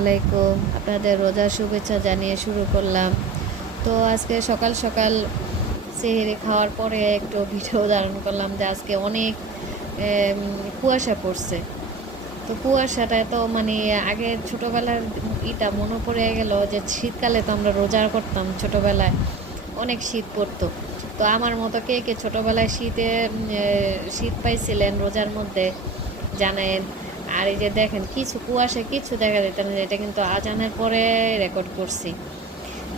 আলাইকুম। আপনাদের রোজার শুভেচ্ছা জানিয়ে শুরু করলাম। তো আজকে সকাল সকাল সেহরি খাওয়ার পরে একটু ভিডিও ধারণ করলাম যে আজকে অনেক এম, কুয়াশা পড়ছে। তো কুয়াশাটা তো মানে আগে ছোটবেলার ইটা মনে পড়ে গেল যে শীতকালে তো আমরা রোজা করতাম ছোটবেলায়, অনেক শীত পড়তো। তো আমার মতো কে কে ছোটবেলায় শীত পাইছিলেন রোজার মধ্যে জানেন। আর এই যে দেখেন কিছু কুয়াশা কিছু দেখা যেত না, এটা কিন্তু আজানের পরে রেকর্ড করছি।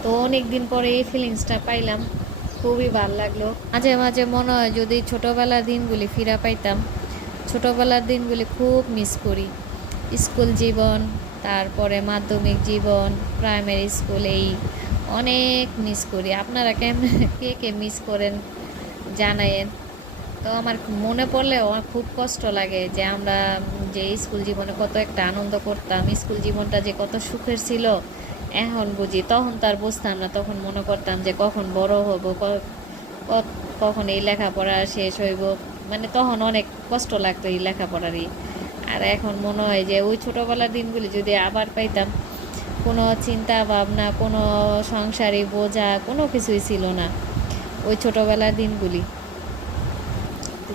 তো অনেক দিন পরে এই ফিলিংসটা পাইলাম, খুবই ভালো লাগলো। মাঝে মাঝে মনে হয় যদি ছোটবেলার দিনগুলি ফিরা পাইতাম। ছোটবেলার দিনগুলি খুব মিস করি। স্কুল জীবন, তারপরে মাধ্যমিক জীবন, প্রাইমারি স্কুল, এই অনেক মিস করি। আপনারা কেমন, কে কে মিস করেন জানায়েন। তো আমার মনে পড়লে আমার খুব কষ্ট লাগে যে আমরা যে স্কুল জীবনে কত একটা আনন্দ করতাম, স্কুল জীবনটা যে কত সুখের ছিল। এখন বুঝি, তখন তার বুঝতাম না, তখন মনে করতাম যে কখন বড় হব, কখন এই লেখাপড়া শেষ হইব। মানে তখন অনেক কষ্ট লাগতো এই লেখাপড়ারই। আর এখন মনে হয় যে ওই ছোটবেলার দিনগুলি যদি আবার পাইতাম, কোনো চিন্তা ভাবনা, কোনো সংসারী বোঝা, কোনো কিছুই ছিল না ওই ছোটবেলার দিনগুলি।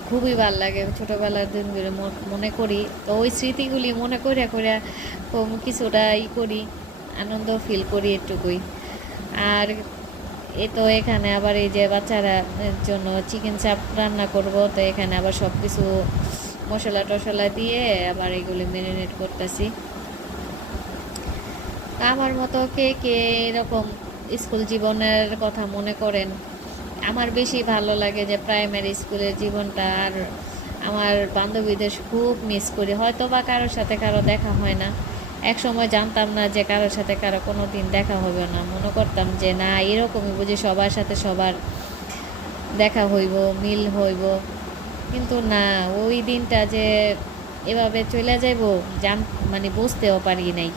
খুবই ভাল লাগে ছোটবেলার দিনগুলো মনে করি। তো ওই স্মৃতিগুলি মনে করে করে কিছুটা করি, আনন্দ ফিল করি এটুকুই। আর তো এখানে আবার এই যে বাচ্চারা জন্য চিকেন চাপ রান্না করব, তো এখানে আবার সব কিছু মশলা টশলা দিয়ে আবার এগুলি ম্যারিনেট করতেছি। আমার মতো কে কে এরকম স্কুল জীবনের কথা মনে করেন। আমার বেশি ভালো লাগে যে প্রাইমারি স্কুলের জীবনটা। আর আমার বান্ধবীদের খুব মিস করি। হয়তো বা কারোর সাথে কারো দেখা হয় না। এক সময় জানতাম না যে কারোর সাথে কারো কোনো দিন দেখা হবে না, মনে করতাম যে না এরকমই বুঝি সবার সাথে সবার দেখা হইব, মিল হইব। কিন্তু না, ওই দিনটা যে এভাবে চলে যাইব জান মানে বুঝতেও পারি নাই।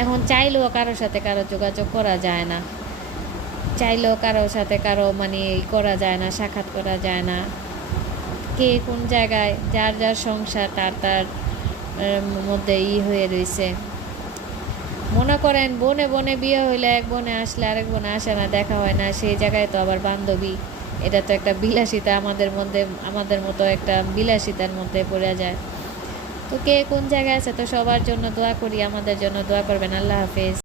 এখন চাইলেও কারোর সাথে কারো যোগাযোগ করা যায় না, চাইলেও কারোর সাথে কারো মানে করা যায় না, সাক্ষাৎ করা যায় না। কে কোন জায়গায়, যার যার সংসার তার তার মধ্যে হয়ে রয়েছে। মনে করেন বনে বনে বিয়ে হইলে এক বনে আসলে আরেক বনে আসে না, দেখা হয় না। সেই জায়গায় তো আবার বান্ধবী, এটা তো একটা বিলাসিতা আমাদের মধ্যে, আমাদের মতো একটা বিলাসিতার মধ্যে পড়ে যায়। তো কে কোন জায়গায় আছে, তো সবার জন্য দোয়া করি, আমাদের জন্য দোয়া করবেন। আল্লাহ হাফেজ।